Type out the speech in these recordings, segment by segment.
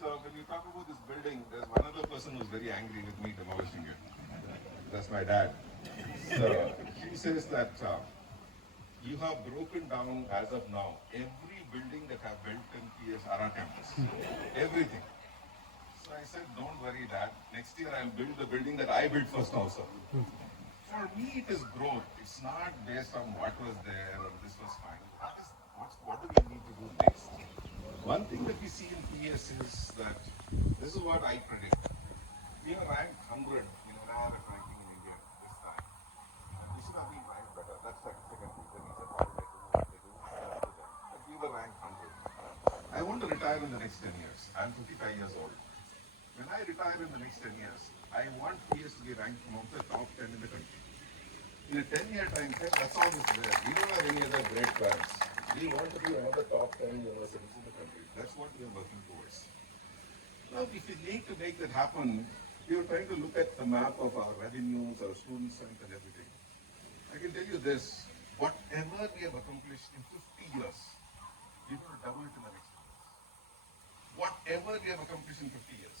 So when you talk about this building, there's one other person who's very angry with me demolishing it. That's my dad. So he says that you have broken down as of now every building that I've built in PSRR campus. Everything. So I said, don't worry, Dad. Next year I'll build the building that I built first also. For me, it is growth. It's not based on what was there or this was fine. What do we need to do next? One thing that we see in PS is that this is what I predict. We are ranked 100 in NIRF ranking in India this time. And we should have been ranked better. That's like second thing. The reason why they do what they do is up to them. But we were ranked 100. I want to retire in the next 10 years. I'm 55 years old. When I retire in the next 10 years, I want PS to be ranked among the top 10 in the country. In a 10-year time frame, that's all is there. We don't have any other great plans. We want to be one of the top 10 universities in the country. That's what we are working towards. Now, if we need to make that happen, we are trying to look at the map of our revenues, our student strength, and everything. I can tell you this, whatever we have accomplished in 50 years, we're going to double it in the next 2 years. Whatever we have accomplished in 50 years,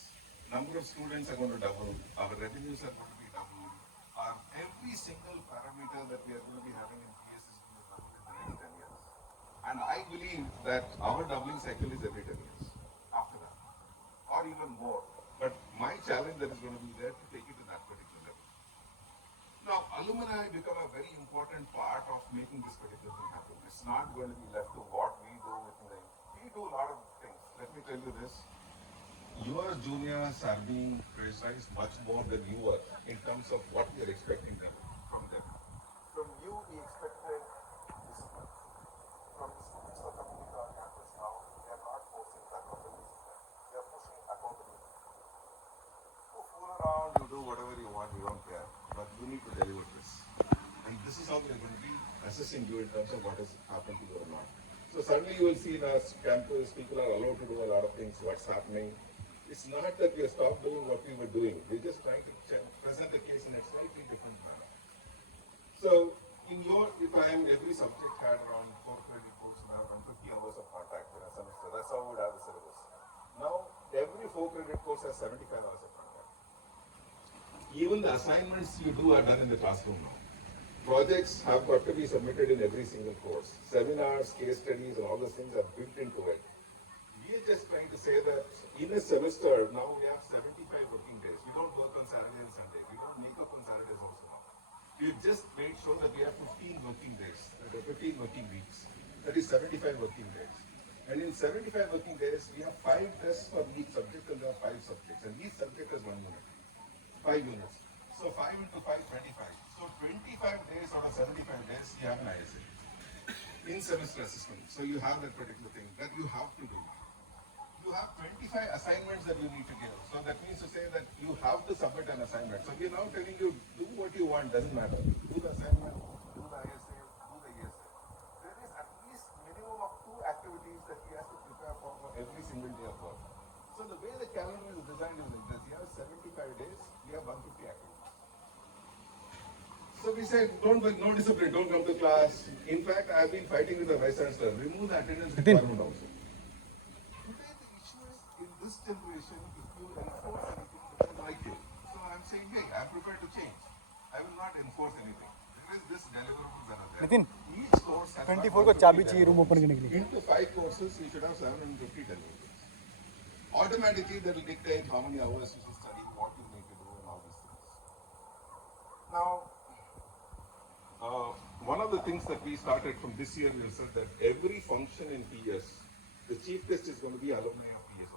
number of students are going to double, our revenues are going to be double, our every single parameter that we are going to be having in PS is going to double in the next 10 years. And I believe that our doubling cycle is every 10 years after that, or even more. But my challenge that is going to be there to take it to that particular level. Now, alumni become a very important part of making this particular thing happen. It's not going to be left to what we do within the. We do a lot of things. Let me tell you this. Your juniors are being criticized much more than you were in terms of what we are expecting them from them. From you, we expected discipline. From the students who are coming into our campus now, they are not forcing that on the discipline. They are pushing accountability. You fool around, you do whatever you want, we don't care. But you need to deliver this. And this is how we are going to be assessing you in terms of what has happened to you or not. So suddenly you will see in our campus, people are allowed to do a lot of things, what's happening. It's not that we have stopped doing what we were doing. We're just trying to present the case in a slightly different manner. So, if I am every subject had around 4 credit course and I have 150 hours of contact in a semester, that's how we would have the syllabus. Now, every 4 credit course has 75 hours of contact. Even the assignments you do are done in the classroom now. Projects have got to be submitted in every single course. Seminars, case studies, and all those things are built into it. We are just trying to say that in a semester, now we have 75 working days. We don't work on Saturday and Sunday. We don't make up on Saturdays also now. We've just made sure that we have 15 working days, 15 working weeks. That is 75 working days. And in 75 working days, we have 5 tests for each subject and there are 5 subjects. And each subject has 1 unit, 5 units. So 5 into 5, 25. So 25 days out of 75 days, you have an ISA. In semester assessment. So you have that particular thing that you have to do. You have 25 assignments that you need to give. So that means to say that you have to submit an assignment. So we are now telling you, do what you want, doesn't matter. Do the assignment, do the ISA, do the ESA. There is at least minimum of 2 activities that he has to prepare for every single day of work. So the way the calendar is designed is like this. You have 75 days, you have 150 activities. So we said, no discipline, don't come to class. In fact, I've been fighting with the vice chancellor, remove the attendance requirement also. In this generation, if you enforce anything, they don't like you. So I'm saying, hey, I'm prepared to change. I will not enforce anything. Because this deliverables are there. Nitin Each course has 24 को चाबी चाहिए room open करने के लिए. Into 5 courses, you should have 750 deliverables. Automatically, that will dictate how many hours you should study, what you need to do, and all these things. Now, one of the things that we started from this year, we said that every function in PS, the chief guest is going to be alumni of PS.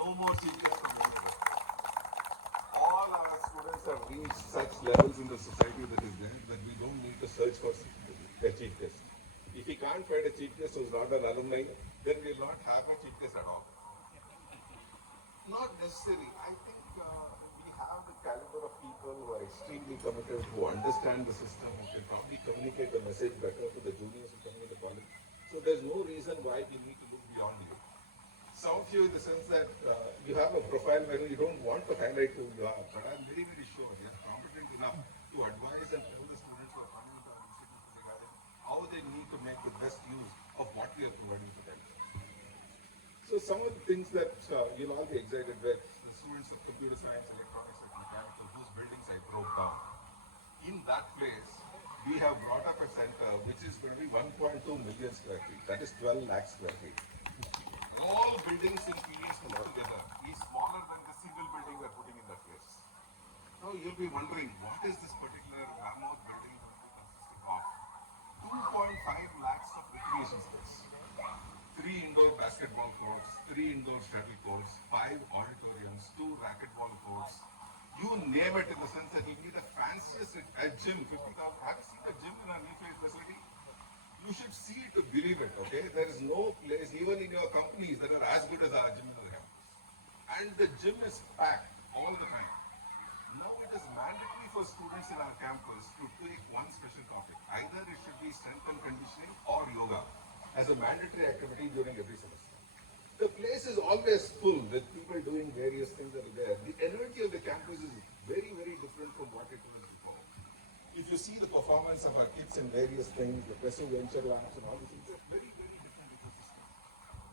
No more chief guests from anywhere. All our students have reached such levels in the society that is there that we don't need to search for a chief guest. If we can't find a chief guest who's not an alumni, then we will not have a chief guest at all. Not necessary. I think we have the caliber of people who are extremely committed, who understand the system, who can probably communicate the message better to the juniors who come into college. So there's no reason why we need to look beyond you. Some of you in the sense that you have a profile where you don't want to highlight who you are, but I'm very, very sure you are competent enough to advise and tell the students who are coming into our institute regarding how they need to make the best use of what we are providing for them. So So some of the things that you'll all be excited with, the students of computer science, electronics, and mechanical, whose buildings I broke down. In that place, we have brought up a center which is going to be 1.2 million square feet. That is 12 lakh square feet. All buildings in PES put together is smaller than the single building we are putting in that place. So you'll be wondering, what is this particular mammoth building going to be consisting of? 2.5 lakhs of recreation space. 3 indoor basketball courts, 3 indoor shuttle courts, 5 auditoriums, 2 racquetball courts. You name it, in the sense that it will be the fanciest a gym. 50,000. Have you seen a gym in a new facility? You should see it to believe it, okay? There is no place, even in your companies, that are as good as our gym in the campus. And the gym is packed all the time. Now it is mandatory for students in our campus to take one special topic. Either it should be strength and conditioning or yoga as a mandatory activity during every semester. The place is always full with people doing various things that are there. The energy of the campus is very, very different from what it was before. If you see the performance of our kids in various things, the PESIT venture labs and all these things, it's a very, very different ecosystem.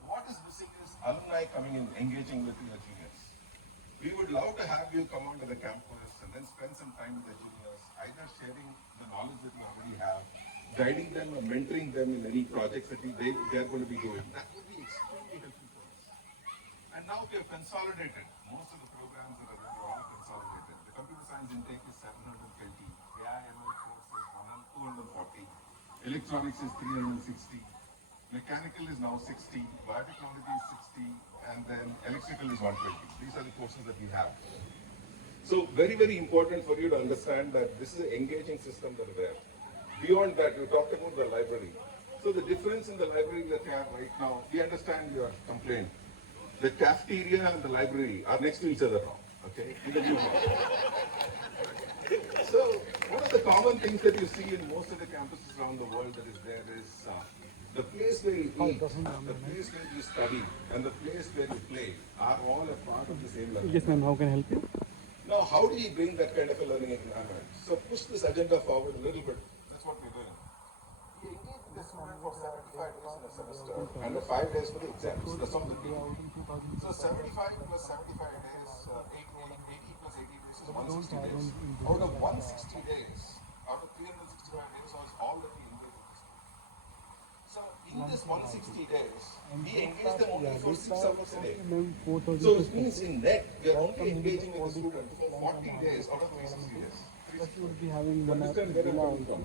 What is missing is alumni coming in, engaging with your juniors. We would love to have you come onto the campus and then spend some time with the juniors, either sharing the knowledge that you already have, guiding them or mentoring them in any projects that they are going to be doing. That would be extremely helpful for us. And now we have consolidated. Most of the programs that are there are all consolidated. The computer science intake is 720, AI ML course is 240, electronics is 360, mechanical is now 60, biotechnology is 60, and then electrical is 120. These are the courses that we have. So very, very important for you to understand that this is an engaging system that is there. Beyond that, we talked about the library. So the difference in the library that you have right now, we understand your complaint. The cafeteria and the library are next to each other now, okay, in the new hall. So one of the common things that you see in most of the campuses around the world that is there is the place where you eat, the place where you study, and the place where you play are all a part of the same learning. Yes, ma'am. How can I help you? Now, how do you bring that kind of a learning environment? So push this agenda forward a little bit. That's what we're doing. We engage with the student for 75 days in a semester and the 5 days for the exams. That's all the deal. So 75 plus 75 days, 80 plus 80 days is 160 days. Out of 160 days, out of 365 days, is all that we engage with the students. So in this 160 days, we engage them only for 6 hours a day. So it means in net, we are only engaging with the student for 40 days out of 360 days. Understand where I'm coming from?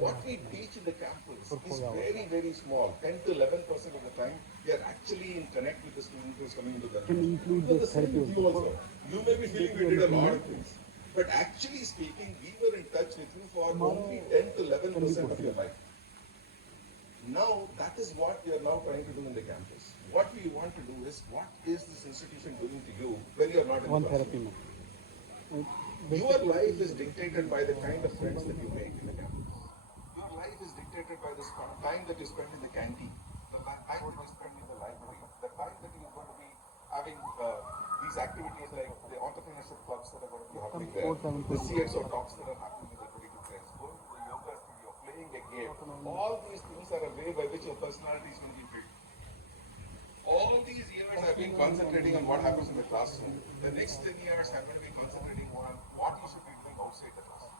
What we teach in the campus is very, very small. 10 to 11% of the time, we are actually in connect with the student who's coming into the Can include the therapy you also. You may be feeling we did a lot of things. But actually speaking, we were in touch with you for only 10 to 11% of your life. Now, that is what we are now trying to do in the campus. What we want to do is, what is this institution doing to you when you are not in the classroom? Your life is dictated by the kind of friends that you make in the campus. Your life is dictated by the time that you spend in the canteen, the time that you spend in the library, the time that you're going to be having these activities like the entrepreneurship clubs that are going to be happening there, the CXO talks that are happening with the political friends, going to the yoga studio, playing a game. All these things are a way by which your personality is going to be built. All these years I've been concentrating on what happens in the classroom. The next 10 years I'm going to be concentrating more on what you should be doing outside the classroom.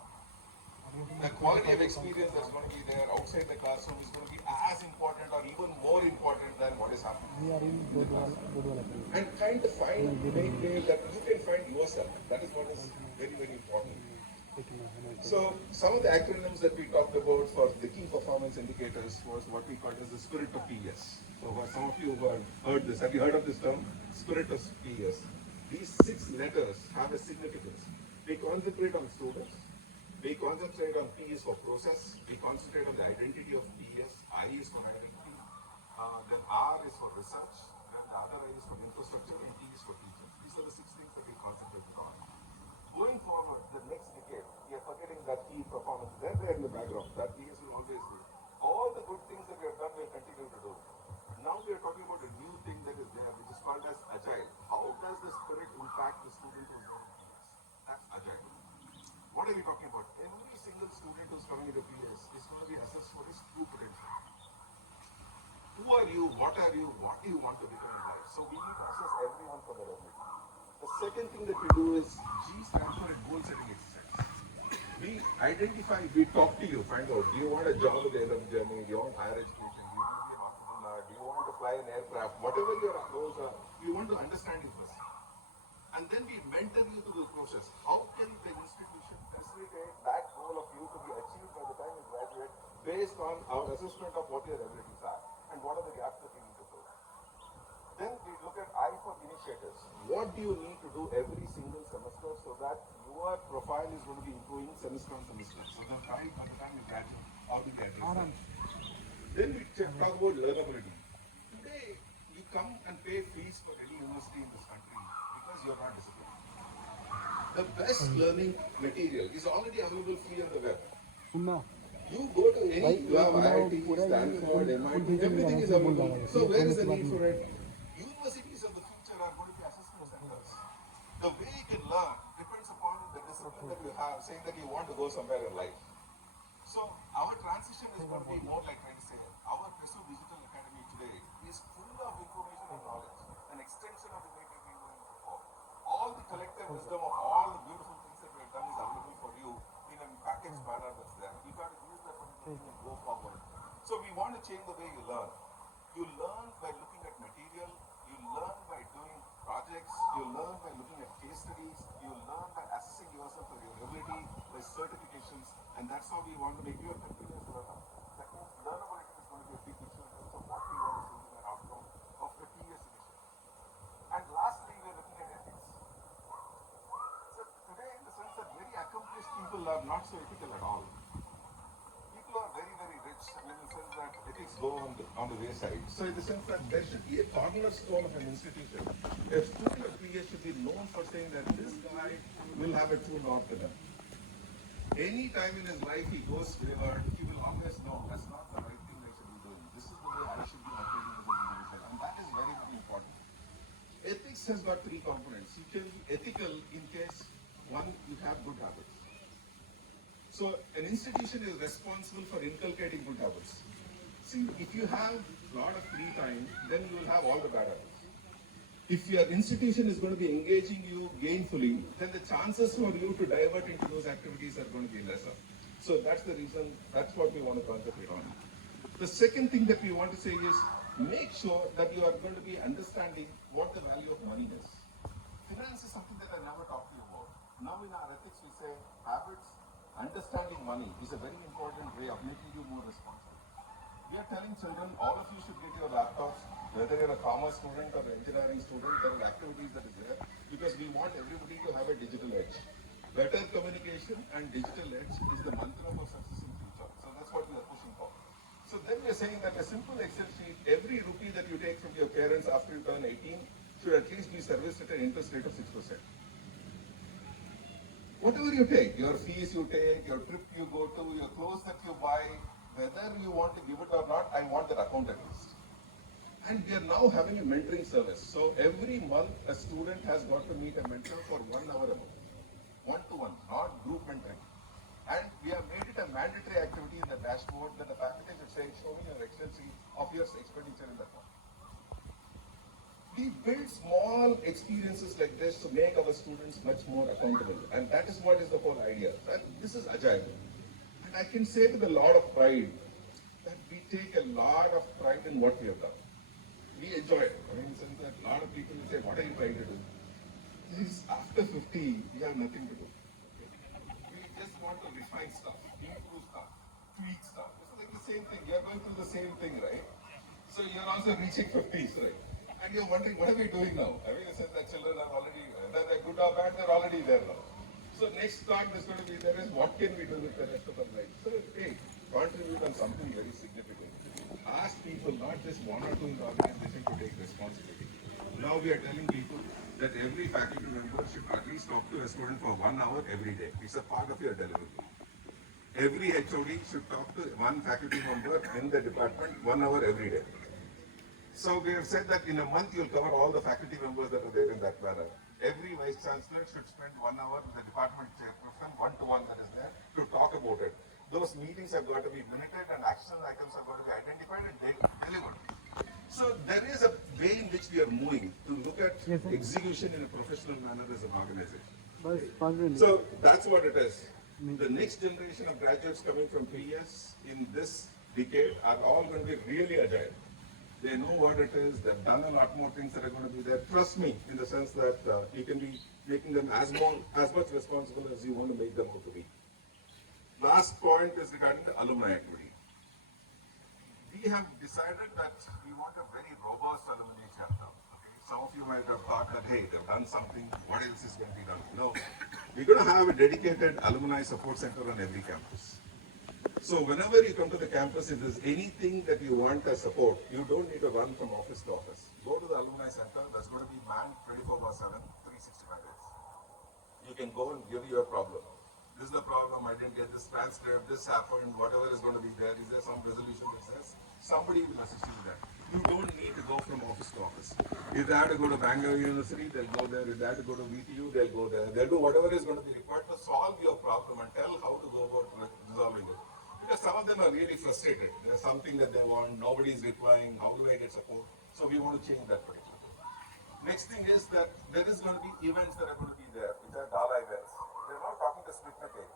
The quality of experience that's going to be there outside the classroom is going to be as important or even more important than what is happening. And trying to make ways that you can find yourself. That is what is very, very important. So some of the acronyms that we talked about for the key performance indicators was what we called as the spirit of PES. So for some of you who have heard this, have you heard of this term? Spirit of PES. These 6 letters have a significance. We concentrate on students. We concentrate on P is for process. We concentrate on the identity of PES. I is for identity. Then R is for research. Then the other I is for infrastructure, and T is for teachers. These are the 6 things that we concentrate on. Going forward, the next decade, we are forgetting that key performance. They're there in the background. That PES will always do. All the good things that we have done, we'll continue to do. Now we are talking about a new thing that is there, which is called as agile. How does the spirit impact the student who's there in PES? That's agile. What are we talking about? Every single student who's coming into PES is going to be assessed for his true potential. Who are you? What are you? What do you want to become in life? So we need to assess everyone for their ability. The second thing that we do is G stands for a goal setting exercise. We identify, we talk to you, find out, do you want a job at the end of the journey? Do you want higher education? Do you want to be an entrepreneur? Do you want to fly an aircraft? Whatever your goals are, we want to understand you first. And then we mentor you through the process. How can the institution facilitate that goal of you to be achieved by the time you graduate based on our assessment of what your abilities are and what are the gaps that you need to fill. Then we look at I for initiatives. What do you need to do every single semester so that your profile is going to be improving semester on semester? So that by the time you graduate, how do we address that? Then we talk about learnability. Today, you come and pay fees for any university in this country because you're not disciplined. The best learning material is already available free on the web. सुनना You go to any, you have IIT, Stanford, MIT, everything is available. So where is the need for it? Universities of the future are going to be assessment centers. The way you can learn depends upon the discipline that you have, saying that you want to go somewhere in life. So our transition is going to be more like trying to say, our PESIT Digital Academy today is full of information and knowledge, an extension of the way we've been doing it before. All the collective wisdom of all the beautiful things that we have done is available for you in a packaged manner that's there. You got to use that particular thing and go forward. So we want to change the way you learn. You learn by looking at material, you learn by doing projects, you learn by looking at case studies, you learn by assessing yourself for your ability, by certifications, and that's how we want to make you a continuous learner. That means learnability is going to be a big issue in terms of what we want to see in our outcome of the TS initiative. And lastly, we are looking at ethics. So today, in the sense that very accomplished people are not so ethical at all. People are very, very rich, and in the sense that ethics go on the wayside. So in the sense that there should be a cornerstone of an institution. A student of PES should be known for saying that this guy will have a true north in him. Any time in his life he goes wayward, he will always know that's not the right thing I should be doing. This is the way I should be operating as an individual. And that is very, very important. Ethics has got three components. You can be ethical in case, one, you have good habits. So an institution is responsible for inculcating good habits. See, if you have a lot of free time, then you will have all the bad habits. If your institution is going to be engaging you gainfully, then the chances for you to divert into those activities are going to be lesser. So that's the reason, that's what we want to concentrate on. The second thing that we want to say is, make sure that you are going to be understanding what the value of money is. Finance is something that I never talked to you about. Now in our ethics we say, habits, understanding money is a very important way of making you more responsible. We are telling children, all of you should get your laptops, whether you're a commerce student or an engineering student, there are activities that is there, because we want everybody to have a digital edge. Better communication and digital edge is the mantra for success in future. So that's what we are pushing for. So then we are saying that a simple Excel sheet, every rupee that you take from your parents after you turn 18 should at least be serviced at an interest rate of 6%. Whatever you take, your fees you take, your trip you go to, your clothes that you buy, whether you want to give it or not, I want that account at least. And we are now having a mentoring service. So every month a student has got to meet a mentor for 1 hour about. One-to-one, not group mentoring. And we have made it a mandatory activity in the dashboard that the faculty should say, show me your Excel sheet of your expenditure in that month. We build small experiences like this to make our students much more accountable. And that is what is the whole idea. And this is agile. And I can say with a lot of pride that we take a lot of pride in what we have done. We enjoy it. I mean, in the sense that a lot of people will say, what are you trying to do? This is after 50, we have nothing to do. We just want to refine stuff, improve stuff, tweak stuff. It's like the same thing. You're going through the same thing, right? So you're also reaching 50s, right? And you're wondering, what are we doing now? I mean, in the sense that children are already, whether they're good or bad, they're already there now. So next thought that's going to be there is, what can we do with the rest of our life? So, hey, contribute on something very significant. Ask people, not just one or two in the organization, to take responsibility. Now we are telling people that every faculty member should at least talk to a student for 1 hour every day. It's a part of your deliverable. Every HOD should talk to one faculty member in the department 1 hour every day. So we have said that in a month you'll cover all the faculty members that are there in that manner. Every vice chancellor should spend 1 hour with the department chairperson, one-to-one that is there, to talk about it. Those meetings have got to be minuted and action items have got to be identified and delivered. So there is a way in which we are moving to look at Yes, sir. execution in a professional manner as an organization. बस 5 minute So that's what it is. The next generation of graduates coming from PS in this decade are all going to be really agile. They know what it is. They've done a lot more things that are going to be there. Trust me, in the sense that you can be making them as much responsible as you want to make them out to be. Last point is regarding the alumni equity. We have decided that we want a very robust alumni chapter. Okay? Some of you might have thought that, hey, they've done something, what else is going to be done? No. We're going to have a dedicated alumni support center on every campus. So whenever you come to the campus, if there's anything that you want as support, you don't need to run from office to office. Go to the alumni center, that's going to be manned 24/7, 365 days. You can go and give your problem. This is the problem, I didn't get this transcript, this happened, whatever is going to be there. Is there some resolution that says? Somebody will assist you with that. You don't need to go from office to office. If they have to go to Bangalore University, they'll go there. If they have to go to VTU, they'll go there. They'll do whatever is going to be required to solve your problem and tell how to go about resolving it. Because some of them are really frustrated. There's something that they want, nobody is replying, how do I get support? So we want to change that particular thing. Next thing is that there is going to be events that are going to be there, which are gala events. We're not talking to split the cake.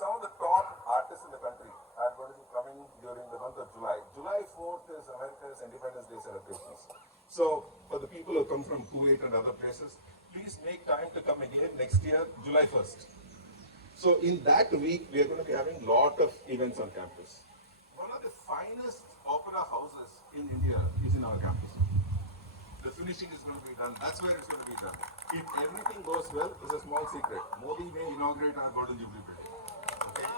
Some of the top artists in the country are going to be coming during the month of July. July 4th is America's Independence Day celebrations. So for the people who come from Kuwait and other places, please make time to come again next year, July 1st. So in that week, we are going to be having a lot of events on campus. One of the finest opera houses in India is in our campus. The finishing is going to be done. That's where it's going to be done. If everything goes well, it's a small secret. Modi may inaugurate our Golden Jubilee building. Okay?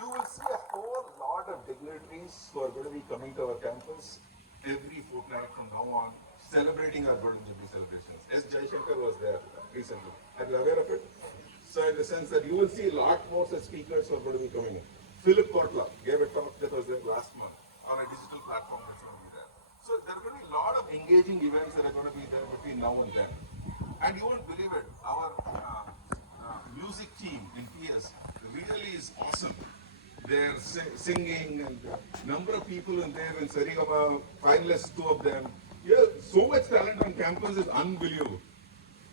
You will see a whole lot of dignitaries who are going to be coming to our campus every fortnight from now on, celebrating our Golden Jubilee celebrations. S. Jaishankar was there recently. Are you aware of it? So in the sense that you will see a lot more such speakers who are going to be coming in. Philip Kotla gave a talk that was there last month on a digital platform that's going to be there. So there are going to be a lot of engaging events that are going to be there between now and then. And you won't believe it, our music team in PS really is awesome. They're singing and number of people in there in Sarigama, finalists, 2 of them. Yeah, so much talent on campus is unbelievable.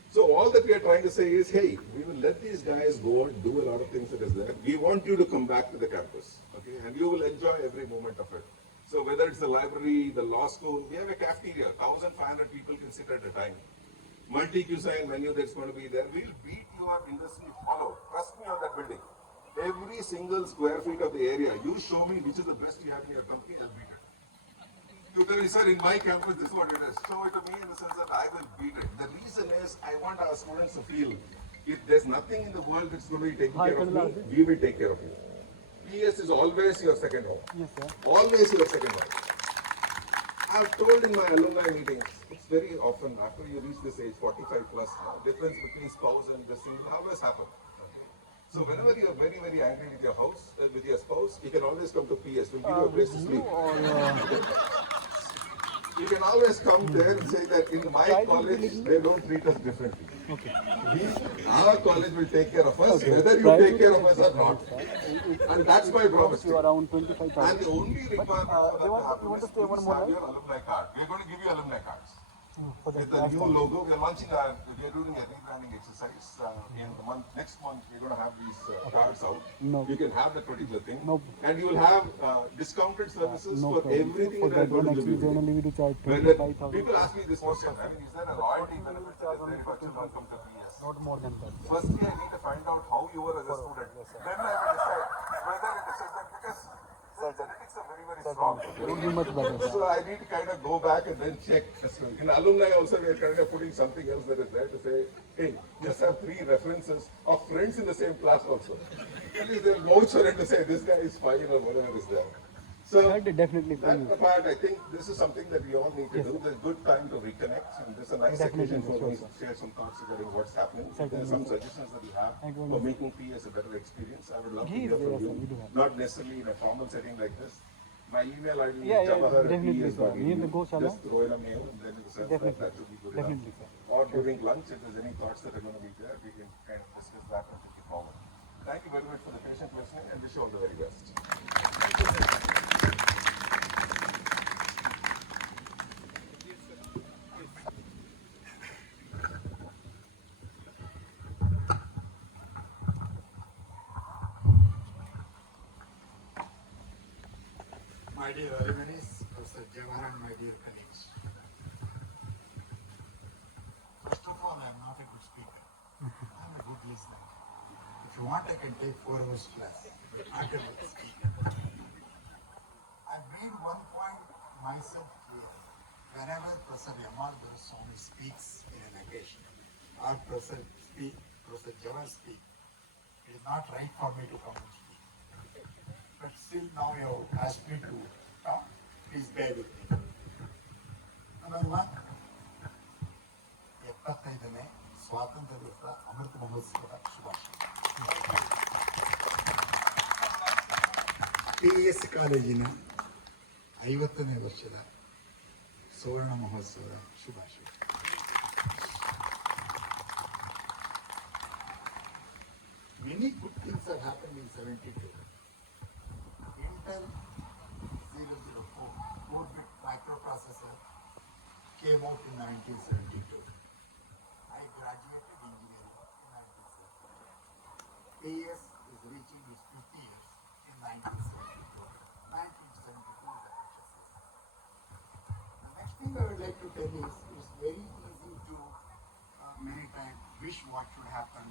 So all that we are trying to say is, hey, we will let these guys go and do a lot of things that is there. We want you to come back to the campus, okay? And you will enjoy every moment of it. So whether it's the library, the law school, we have a cafeteria, 1,500 people can sit at a time. Multi-cuisine menu that's going to be there. We'll beat your industry follow. Trust me on that building. Every single square feet of the area, you show me which is the best you have in your company, I'll beat it. You tell me, sir, in my campus, this is what it is. Show it to me in the sense that I will beat it. The reason is, I want our students to feel, if there's nothing in the world that's going to be taking care of me, we will take care of you. PS is always your second home. Yes, sir. Always your second home. I've told in my alumni meetings, it's very often, after you reach this age, 45 plus, difference between spouse and the single always happen. So whenever you're very, very angry with your house, with your spouse, you can always come to PS. We'll give you a place to sleep. You can always come there and say that in my college, they don't treat us differently. Okay. Our college will take care of us, whether you take care of us or not. And that's my promise to you. Around 25,000. And the only requirement for that to happen is please have your alumni card. We're going to give you alumni cards. With the new logo, we're doing a rebranding exercise. In the next month, we're going to have these cards out. No. You can have that particular thing. No. And you will have discounted services for everything For that that are going one, to actually, be. generally we do charge When 25,000. people ask me this question, I mean, is there a loyalty benefit that is there if a children come to PS? Not more than that. Firstly, I need to find out how you were as a student. Then I will decide whether it is that because the genetics are very, very strong. It would be much better. So I need to kind of go back and then check. In alumni also, we are kind of putting something else that is there to say, hey, just have 3 references of friends in the same class also. At least they'll vouch for it to say this guy is fine or whatever is there. So Definitely. that apart, I think this is something that we all need to do. There's a good time to reconnect, and this is a nice occasion for me to share some thoughts regarding what's happening. If there are some suggestions that you have for making PS a better experience, I would love to hear from you. Not necessarily in a formal setting like this. My email ID is jawahar@ps.edu. Just throw in a mail, and then in the sense that should be good enough. Or during lunch, if there's any thoughts that are going to be there, we can kind of discuss that and take it forward. Thank you very much for the patient listening, and wish you all the very best. my dear alumni, Professor Jawahar and my dear colleagues. First of all, I am not a good speaker. I am a good listener. If you want, I can take 4 hours class, but not a good speaker. I made one point myself clear. Whenever Professor M.R. Swami speaks in an occasion, or Professor Jawahar speaks, it is not right for me to come and speak. But still now you have asked me to talk. Please bear with me. Number one, 75ನೇ ಸ್ವಾತಂತ್ರ್ಯ ದಿವಸದ ಅಮೃತ ಮಹೋತ್ಸವದ ಶುಭಾಶಯ. PES ಕಾಲೇಜಿನ 50ನೇ ವರ್ಷದ ಸುವರ್ಣ ಮಹೋತ್ಸವದ ಶುಭಾಶಯ. Many good things have happened in 72. Intel 004 4-bit microprocessor came out in 1972. I graduated engineering in 1972. PES is reaching its 50 years in 1972. 1972 is the precious year. The next thing I would like to tell is it's very easy to many times wish what should happen,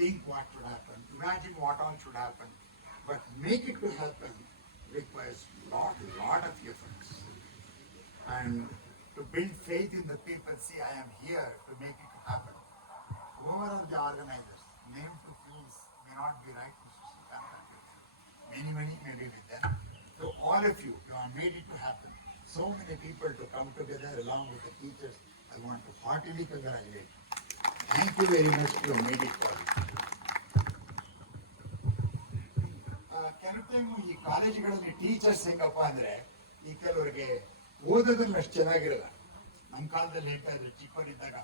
think what should happen, imagine what all should happen, but make it to happen requires lot of efforts. And to build faith in the people, see, I am here to make it happen. Whoever are the organizers, name to please may not be right, Mr. Srikant. Many may be with them. So all of you have made it to happen. So many people to come together along with the teachers. I want to heartily congratulate you. Thank you very much. You have made it possible. ಕೆಲವು time ಈ ಕಾಲೇಜುಗಳಲ್ಲಿ teachers ಹೆಂಗಪ್ಪ ಅಂದರೆ ಈ ಕೆಲವರಿಗೆ ಓದೋದ್ರಲ್ಲಿ ಅಷ್ಟು ಚೆನ್ನಾಗಿರಲ್ಲ. ನಮ್ಮ ಕಾಲದಲ್ಲಿ ಹೇಳ್ತಾ ಇದ್ರು ಚಿಕ್ಕವರಿದ್ದಾಗ,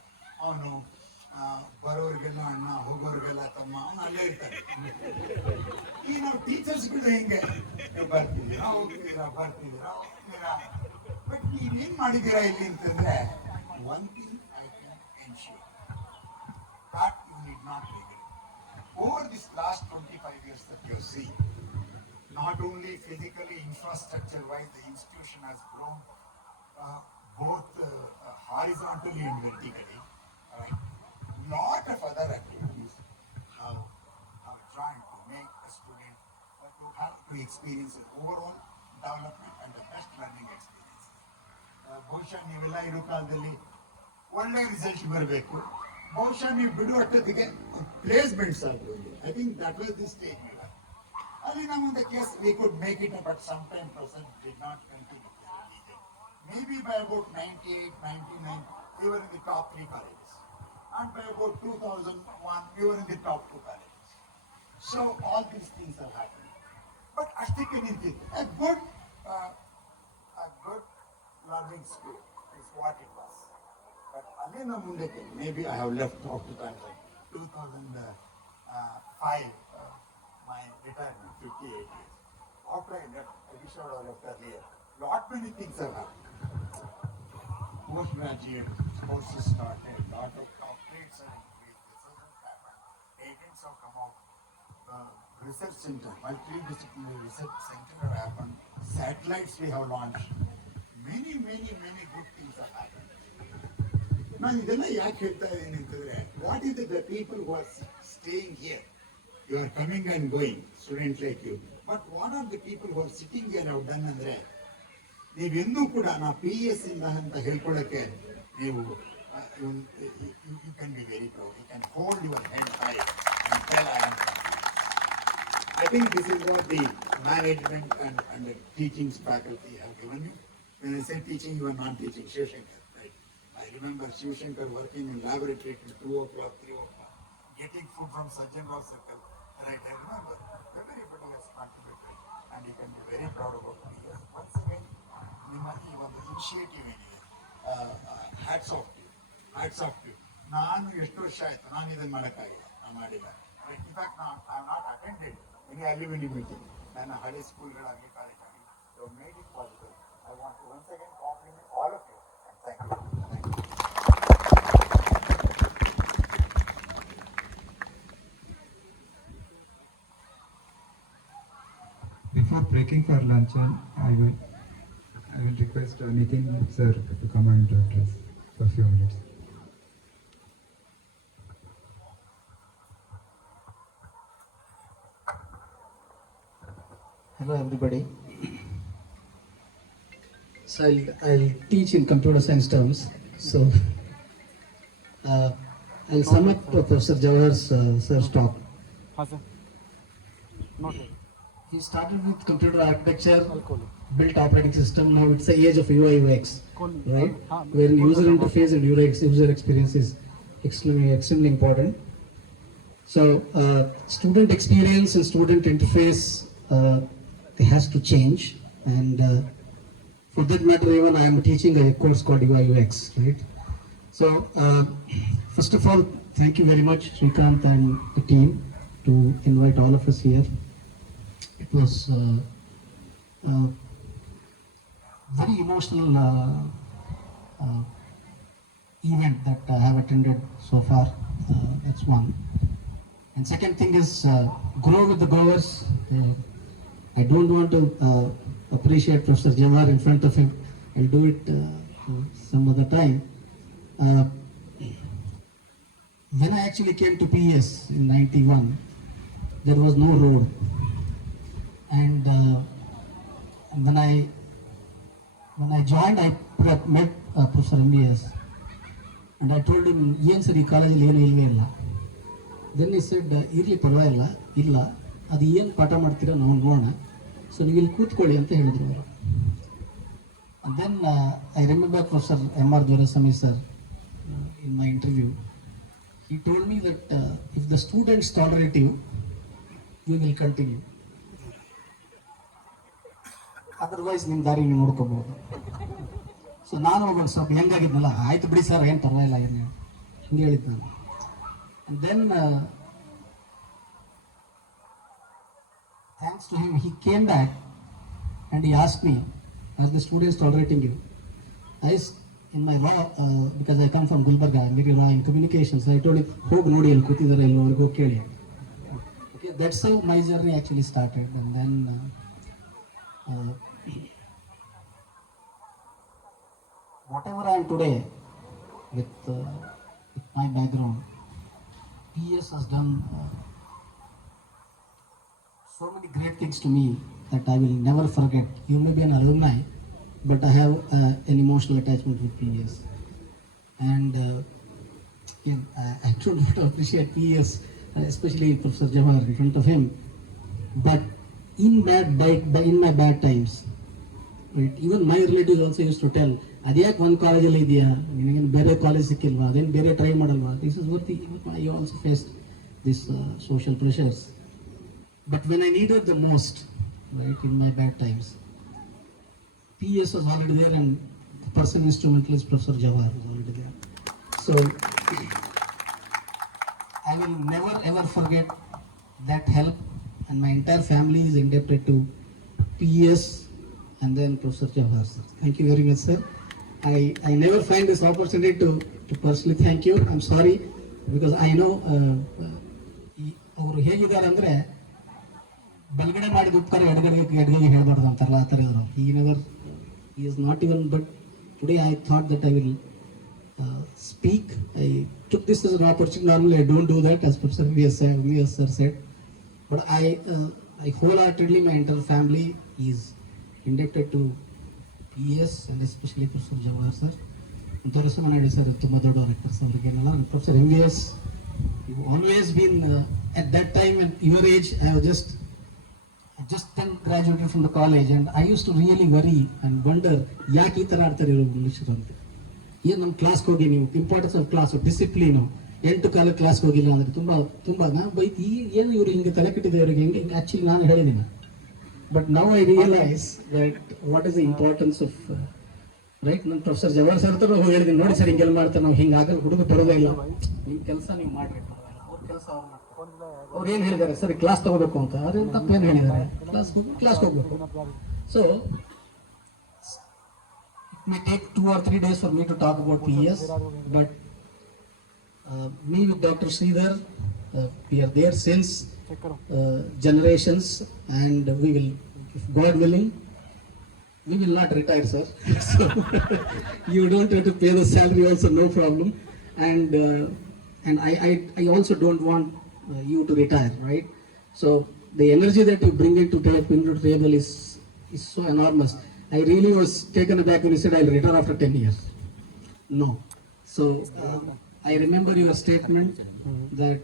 ಅವನು ಬರೋರಿಗೆಲ್ಲ ಅಣ್ಣ, ಹೋಗೋರಿಗೆಲ್ಲ ತಮ್ಮ, ಅವನು ಅಲ್ಲೇ ಇರ್ತಾನೆ. ಈ ನಾವು ಟೀಚರ್ಸ್ಗಳು ಹೆಂಗೆ, ನೀವು ಬರ್ತಿದ್ದೀರಾ ಹೋಗ್ತಿದ್ದೀರಾ ಹೋಗ್ತೀರಾ, ಬಟ್ ನೀವೇನು ಮಾಡಿದ್ದೀರಾ ಇಲ್ಲಿ ಅಂತಂದರೆ, one thing I can ensure that you need not regret. Over this last 25 years that you have seen, not only physically, infrastructure-wise, the institution has grown both horizontally and vertically. Right? Lot of other activities have joined to make a student to have to experience an overall development and the best learning experience. ಬಹುಶಃ ನೀವೆಲ್ಲ ಇರೋ ಕಾಲದಲ್ಲಿ ಒಳ್ಳೆ result ಬರಬೇಕು. ಬಹುಶಃ ನೀವು ಬಿಡುವಷ್ಟೊತ್ತಿಗೆ placements ಆಗ್ಬೋದು. I think that was the stage. ಅಲ್ಲಿ ನಾವು ಒಂದು case we could make it, but some time person did not continue. Maybe by about 98, 99, we were in the top 3 colleges. And by about 2001, we were in the top 2 colleges. So all these things are happening. But Ashtike Nintidu, a good learning school is what it was. But Alina Mundeke, maybe I have left off the time, 2005, my retirement, 58 years. After I left, I wish I would have left earlier. Lot many things have happened. Postgraduate courses started, lot of corporates have increased, research has happened, patents have come out, research center, multidisciplinary research center have happened, satellites we have launched, many good things have happened. ನಾನು ಇದೆಲ್ಲ ಯಾಕೆ ಹೇಳ್ತಾ ಇದ್ದೀನಿ ಅಂತಂದ್ರೆ, what is the people who are staying here, you are coming and going, student like you, but what are the people who are sitting here have done ಅಂದ್ರೆ, ನೀವೆಂದೂ ಕೂಡ ನಾವು PES ಇಂದ ಅಂತ ಹೇಳ್ಕೊಳ್ಳೋಕ್ಕೆ ನೀವು you can be very proud, you can hold your head high and tell I am I think this is what the management and the teaching faculty have given you. When I say teaching, you are not teaching. Shivshankar, right? I remember Shivshankar working in laboratory till 2 o'clock, 3 o'clock, getting food from Sajjan Rao Circle. Right? I remember. Everybody has contributed, and you can be very proud about PES. Once again, ನಿಮ್ಮ ಈ ಒಂದು initiative ಏನಿದೆ, hats off you. ನಾನು ಎಷ್ಟು ವರ್ಷ ಆಯಿತು ನಾನು ಇದನ್ನು ಮಾಡೋಕ್ಕಾಗಿಲ್ಲ, ನಾನು ಮಾಡಿಲ್ಲ. In fact I have not attended any alumni meeting. ನನ್ನ ಹಳೆ ಸ್ಕೂಲ್ಗಳಾಗಲಿ ಕಾಲೇಜಾಗಲಿ you made it possible. I want to once again compliment all of you. Thank you. Before break breaking for lunch, and I will request Nitin sir to come and address for a few minutes. Hello everybody. So I'll teach in computer science terms. So I'll sum up Professor Jawahar's sir's talk. हाँ sir not He started with computer architecture, alcohol built operating system. Now it's the age of UI UX, right? हाँ Where user interface and user experience is extremely important. So student experience and student interface it has to change, and for that matter, even I am teaching a course called UI UX, right? So first of all, thank you very much, Srikanth and the team, to invite all of us here. It was very emotional event that I have attended so far. That's one. And second thing is grow with the growers. I don't want to appreciate Professor Jawahar in front of him. I'll do it some other time. When I actually came to PES in '91, there was no road. And when I joined, I met Professor MBS, and I told him, "Yen sir, college ಏನು ಇಲ್ವೇ ಇಲ್ಲ." Then he said, "ಇರ್ಲಿ ಪರವಾಗಿಲ್ಲ, ಇಲ್ಲ, ಅದು ಏನು ಪಾಠ ಮಾಡ್ತೀರಾ ನಾವು ನೋಡೋಣ, ಸೊ ನೀವು ಇಲ್ಲಿ ಕೂತ್ಕೊಳ್ಳಿ" ಅಂತ ಹೇಳಿದ್ರು ಅವರು. And then I remember Professor M.R. Dwarasamy sir in my interview. He told me that if the students tolerate you, you will continue. Otherwise ನಿಮ್ಮ ದಾರಿ ನೀವು ನೋಡ್ಕೋಬಹುದು. ಸೊ ನಾನು ಒಬ್ಬ ಸ್ವಲ್ಪ ಹೆಂಗಾಗಿದ್ನಲ್ಲ, ಆಯ್ತು ಬಿಡಿ ಸರ್, ಏನು ಪರವಾಗಿಲ್ಲ, ಏನು ಹಿಂಗೆ ಹೇಳಿದ್ದು ನಾನು. And then thanks to him, he came back and he asked me, "Are the students tolerating you?" In my law, because I come from Gulbarga, I'm very raw in communications, so I told him, "Hogi nodi alli ಕೂತಿದ್ದಾರೆ ಎಲ್ಲೋ ಅವ್ರಿಗೆ ಹೋಗಿ ಕೇಳಿ." Okay, that's how my journey actually started. And then whatever I am today with my background, PES has done so many great things to me that I will never forget. You may be an alumni, but I have an emotional attachment with PES. And I don't want to appreciate PES, especially Professor Jawahar in front of him. But in my bad times, right, even my relatives also used to tell, "ಅದ್ಯಾಕೆ ಒಂದು ಕಾಲೇಜಲ್ಲಿ ಇದೆಯಾ, ನಿನಗೇನು ಬೇರೆ college ಸಿಕ್ಕಿಲ್ವಾ, ಅದೇನು ಬೇರೆ try ಮಾಡಲ್ವಾ?" This is what I also faced these social pressures. But when I needed the most, right, in my bad times, PES was already there, and the person instrumental is Professor Jawahar was already there. So I will never ever forget that help, and my entire family is indebted to PES and then Professor Jawahar sir. Thank you very much, sir. I never find this opportunity to personally thank you. I'm sorry, because I know ಅವರು ಹೇಗಿದ್ದಾರೆ ಅಂದರೆ ಬಲ್ಗಡೆ ಮಾಡಿದ ಉಪಕಾರ ಎಡಗಡೆಗೆ ಹೇಳಬಾರ್ದು ಅಂತಾರಲ್ಲ, ಆ ಥರ ಇದ್ರು. He is not even, but today I thought that I will speak. I took this as an opportunity. Normally I don't do that, as Professor V.S. sir said. But I wholeheartedly, my entire family is indebted to PES and especially Professor Jawahar sir. Dwarasamy sir ತುಂಬ ದೊಡ್ಡವರು ಆಗ್ತಾರೆ sir ಅವರಿಗೇನಲ್ಲ. Professor MVS, you've always been at that time and your age, I was just then graduated from the college, and I used to really worry and wonder, ಯಾಕೆ ಈ ಥರ ಆಡ್ತಾರೆ ಇವರು ಮನುಷ್ಯರು ಅಂತ. ಏನು ನಮ್ಮ ಕ್ಲಾಸ್ಗೆ ಹೋಗಿ ನೀವು ಇಂಪಾರ್ಟೆನ್ಸ್ ಆಫ್ ಕ್ಲಾಸು, ಡಿಸಿಪ್ಲೀನು, 8 ಕಾಲಕ್ಕೆ ಕ್ಲಾಸ್ಗೆ ಹೋಗಿಲ್ಲ ಅಂದರೆ ತುಂಬ ನಾನು ಬೈತಿ, ಏನು ಇವರು ಹಿಂಗೆ ತಲೆ ಕೆಟ್ಟಿದೆ ಇವರಿಗೆ, ಹಿಂಗೆ ಆ್ಯಕ್ಚುಲಿ ನಾನು ಹೇಳಿದ್ದೀನಿ. But now I realise that what is the importance of right. ನನ್ನ ಪ್ರೊಫೆಸರ್ ಜವಾಹರ್ ಸರ್ ಹತ್ರ ಹೋಗಿ ಹೇಳಿದ್ದೀನಿ, ನೋಡಿ ಸರ್ ಹಿಂಗೆಲ್ಲ ಮಾಡ್ತಾರೆ, ನಾವು ಹಿಂಗೆ ಆಗಲ್ಲ, ಹುಡುಗ ಬರೋದೇ ಇಲ್ಲ, ನಿಮ್ಮ ಕೆಲಸ ನೀವು ಮಾಡಿ, ಅವ್ರ ಕೆಲಸ ಅವ್ರು ಮಾಡ್ತಾರೆ. ಅವ್ರು ಏನು ಹೇಳಿದ್ದಾರೆ, ಸರಿ ಕ್ಲಾಸ್ ತಗೋಬೇಕು ಅಂತ, ಅದೇನು ತಪ್ಪೇನು ಹೇಳಿದ್ದಾರೆ, ಕ್ಲಾಸ್ಗೆ ಹೋಗ್ಬೇಕು. So it may take 2 or 3 days for me to talk about PES, but me with Dr. Sridhar, we are there since check करो. generations, and we will, if God willing, we will not retire, sir. So you don't have to pay the salary also, no problem. And I also don't want you to retire, right? So the energy that you bring bring to the table is so enormous. I really was taken aback when you said I'll retire after 10 years. No. So I remember your statement that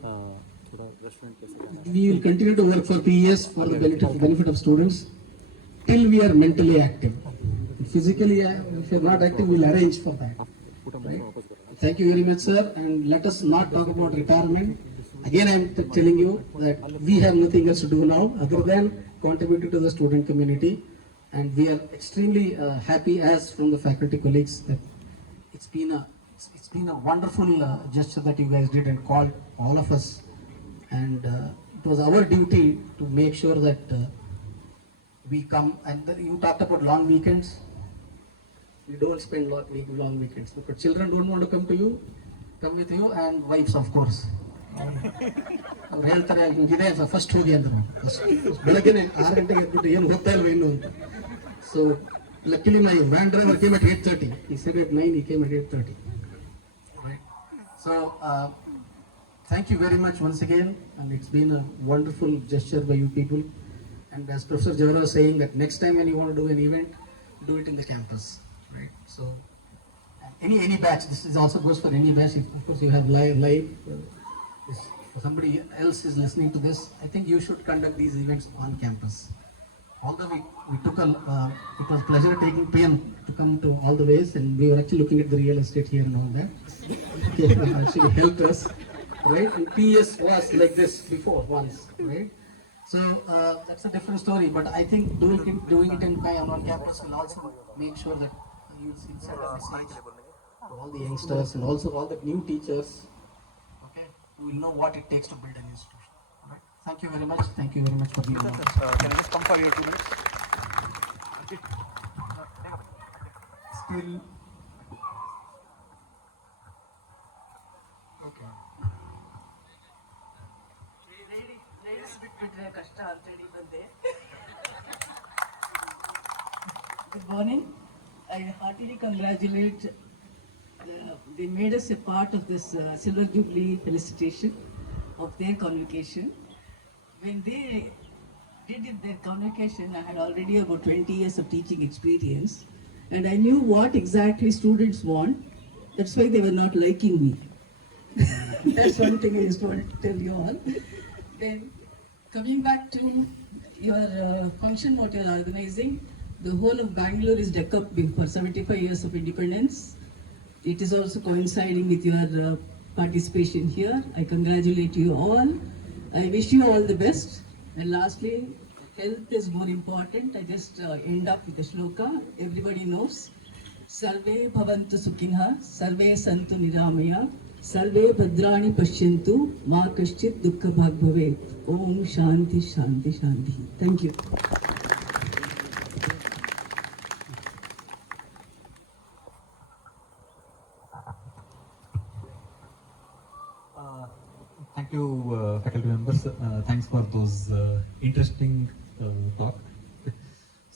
we will continue to work for PES for the benefit of students till we are mentally active. Physically, if you are not active, we will arrange for that. Right? Thank you very much, sir. And let us not talk about retirement. Again, I am telling you that we have nothing else to do now other than contributing to the student community. And we are extremely happy as from the faculty colleagues that it's been a wonderful gesture that you guys did and called all of us. And it was our duty to make sure that we come. And you talked about long weekends. We don't spend long weekends because children don't want to come to you, come with you, and wives, of course. ಅವ್ರು ಹೇಳ್ತಾರೆ ಇದೆ first ಹೋಗಿ ಅಂದ್ರು ಬೆಳಗ್ಗೆನೆ 6 ಗಂಟೆಗೆ ಎದ್ಬಿಟ್ಟು ಏನು ಹೋಗ್ತಾ ಇಲ್ವ ಇನ್ನು ಅಂತ. So luckily my van driver came at 8:30. He said at 9, he came at 8:30. Right. So thank you very much once again, and it's been a wonderful gesture by you people. And as Professor Jawara was saying, that next time when you want to do an event, do it in the campus, right? So any batch, this is also goes for any batch. If, of course, you have live if somebody else is listening to this, I think you should conduct these events on campus. Although we took it was pleasure taking pain to come to all the ways, and we were actually looking at the real estate here and all that. It actually helped us, right? And PS was like this before once, right? So that's a different story. But I think doing it on campus will also make sure that you send a message to all the youngsters and also all the new teachers. Okay, who will know what it takes to build an institution. Right? Thank you very much. Thank you very much for being here. Can I just come for your 2 minutes? Still. Okay. Ladies ಬಿಟ್ಬಿಟ್ರೆ ಕಷ್ಟ ಅಂತೇಳಿ ಬಂದೆ. Good morning. I heartily congratulate. They made us a part of this Silver Jubilee felicitation of their convocation. When they did their convocation, I had already about 20 years of teaching experience, and I knew what exactly students want. That's why they were not liking me. That's one thing I just wanted to tell you all. Then, coming back to your function what you are organizing, the whole of Bangalore is decked up for 75 years of independence. It is also coinciding with your participation here. I congratulate you all. I wish you all the best. And lastly, health is more important. I just end up with a shloka. Everybody knows. Sarve bhavantu sukhinah, sarve santu niramaya, sarve bhadrani pashyantu, ma kaschit dukkha bhag bhavet. Om shanti shanti shanti. Thank you. Thank you, faculty members. Thanks for those interesting talk.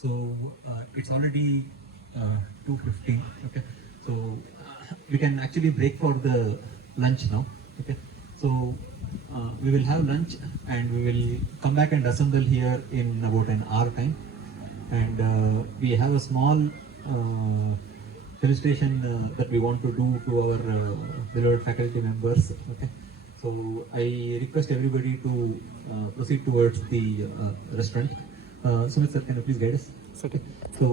So it's already 2:15. Okay, so we can actually break for the lunch now. Okay, so we will have lunch and we will come back and assemble here in about an hour time. And we have a small felicitation that we want to do to our beloved faculty members. Okay. So I request everybody to proceed towards the restaurant. Sumit sir, can you please guide us? Setting. So